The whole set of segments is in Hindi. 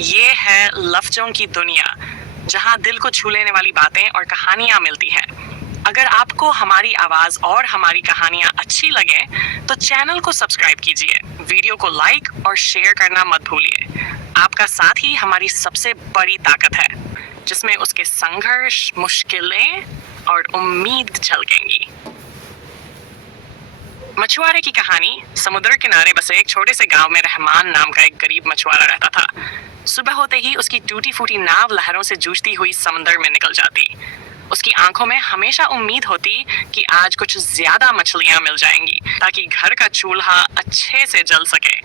ये है लफ्ज़ों की दुनिया, जहाँ दिल को छू लेने वाली बातें और कहानियाँ मिलती हैं। अगर आपको हमारी आवाज़ और हमारी कहानियाँ अच्छी लगें, तो चैनल को सब्सक्राइब कीजिए, वीडियो को लाइक और शेयर करना मत भूलिए। आपका साथ ही हमारी सबसे बड़ी ताकत है, जिसमें उसके संघर्ष, मुश्किलें और उम्मीद झलकेंगी। मछुआरे की कहानी। समुद्र किनारे बसे एक छोटे से गांव में रहमान नाम का एक गरीब मछुआरा रहता था। सुबह होते ही उसकी टूटी फूटी नाव लहरों से जूझती हुई समंदर में निकल जाती। उसकी आंखों में हमेशा उम्मीद होती कि आज कुछ ज्यादा मछलियां मिल जाएंगी, ताकि घर का चूल्हा अच्छे से जल सके।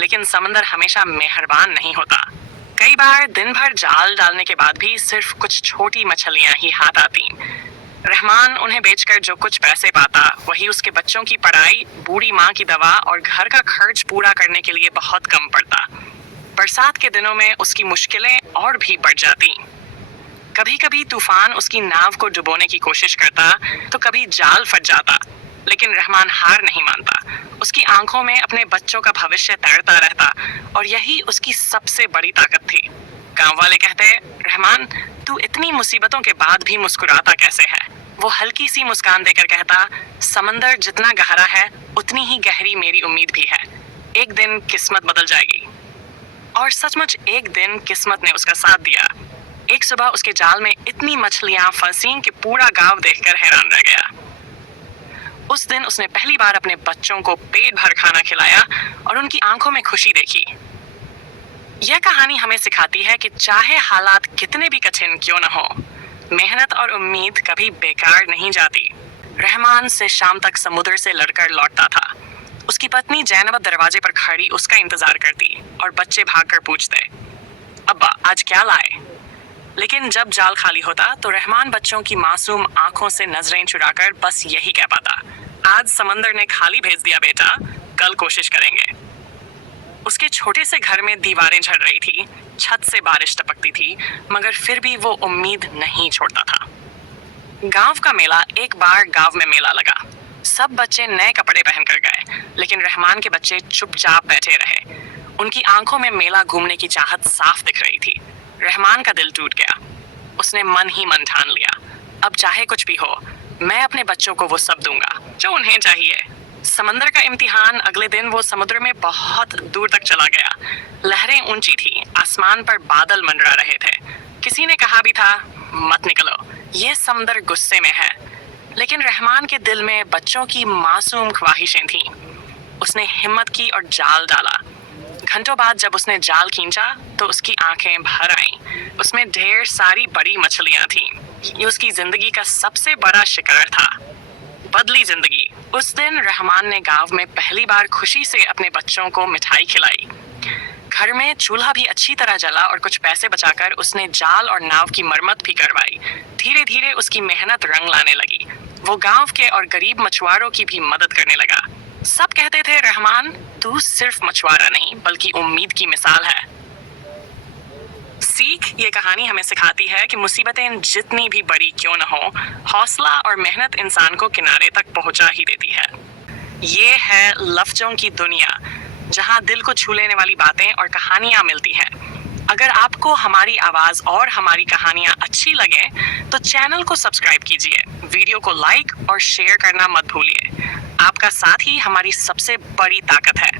लेकिन समंदर हमेशा मेहरबान नहीं होता। कई बार दिन भर जाल डालने के बाद भी सिर्फ कुछ छोटी मछलियां ही हाथ आती। रहमान उन्हें बेचकर जो कुछ पैसे पाता, वही उसके बच्चों की पढ़ाई, बूढ़ी माँ की दवा और घर का खर्च पूरा करने के लिए बहुत कम पड़ता। बरसात के दिनों में उसकी मुश्किलें और भी बढ़ जाती। कभी कभी तूफान उसकी नाव को डुबोने की कोशिश करता, तो कभी जाल फट जाता। लेकिन रहमान हार नहीं मानता। उसकी आंखों में अपने बच्चों का भविष्य तैरता रहता, और यही उसकी सबसे बड़ी ताकत थी। गांव वाले कहते, रहमान, तू इतनी मुसीबतों के बाद भी मुस्कुराता कैसे है? वो हल्की सी मुस्कान देकर कहता, समंदर जितना गहरा है, उतनी ही गहरी मेरी उम्मीद भी है। एक दिन किस्मत बदल जाएगी। और सचमुच एक दिन किस्मत ने उसका साथ दिया। एक सुबह उसके जाल में इतनी मछलियां फंसी कि पूरा गांव देखकर हैरान रह गया। उस दिन उसने पहली बार अपने बच्चों को पेट भर खाना खिलाया और उनकी आंखों में खुशी देखी। यह कहानी हमें सिखाती है कि चाहे हालात कितने भी कठिन क्यों न हो, मेहनत और उम्मीद कभी बेकार नहीं जाती। रहमान से शाम तक समुद्र से लड़कर लौटता था। उसकी पत्नी जैनब दरवाजे पर खड़ी उसका इंतजार करती, और बच्चे भागकर पूछते, अब्बा आज क्या लाए? लेकिन जब जाल खाली होता, तो रहमान बच्चों की मासूम आंखों से नजरें चुराकर बस यही कह पाता, आज समंदर ने खाली भेज दिया बेटा, कल कोशिश करेंगे। उसके छोटे से घर में दीवारें झड़ रही थी, छत से बारिश टपकती थी, मगर फिर भी वो उम्मीद नहीं छोड़ता था। गांव का मेला। एक बार गांव में मेला लगा। सब बच्चे नए कपड़े पहनकर गए, लेकिन रहमान के बच्चे चुपचाप बैठे रहे। उनकी आंखों में मेला घूमने की चाहत साफ दिख रही थी। रहमान का दिल टूट गया। उसने मन ही मन ठान लिया, अब चाहे कुछ भी हो, मैं अपने बच्चों को वो सब दूंगा जो उन्हें चाहिए। समंदर का इम्तिहान। अगले दिन वो समुद्र में बहुत दूर तक चला गया। लहरें ऊंची थी, आसमान पर बादल मंडरा रहे थे। किसी ने कहा भी था, मत निकलो, ये समंदर गुस्से में है। लेकिन रहमान के दिल में बच्चों की मासूम ख्वाहिशें थीं। उसने हिम्मत की और जाल डाला। घंटों बाद जब उसने जाल खींचा, तो उसकी आंखें भर आईं। उसमें ढेर सारी बड़ी मछलियां थीं। ये उसकी जिंदगी का सबसे बड़ा शिकार था। बदली जिंदगी। उस दिन रहमान ने गांव में पहली बार खुशी से अपने बच्चों को मिठाई खिलाई। घर में चूल्हा भी अच्छी तरह जला, और कुछ पैसे बचाकर उसने जाल और नाव की मरम्मत भी करवाई। धीरे धीरे उसकी मेहनत रंग लाने लगी। वो गांव के और गरीब मछुआरों की भी मदद करने लगा। सब कहते थे, रहमान, तू सिर्फ मछुआरा नहीं, बल्कि उम्मीद की मिसाल है। सीख। ये कहानी हमें सिखाती है कि मुसीबतें जितनी भी बड़ी क्यों न हो, हौसला और मेहनत इंसान को किनारे तक पहुंचा ही देती है। ये है लफ्ज़ों की दुनिया, जहाँ दिल को छू लेने वाली बातें और कहानियाँ मिलती हैं। अगर आपको हमारी आवाज़ और हमारी कहानियाँ अच्छी लगें, तो चैनल को सब्सक्राइब कीजिए, वीडियो को लाइक और शेयर करना मत भूलिए। आपका साथ ही हमारी सबसे बड़ी ताकत है।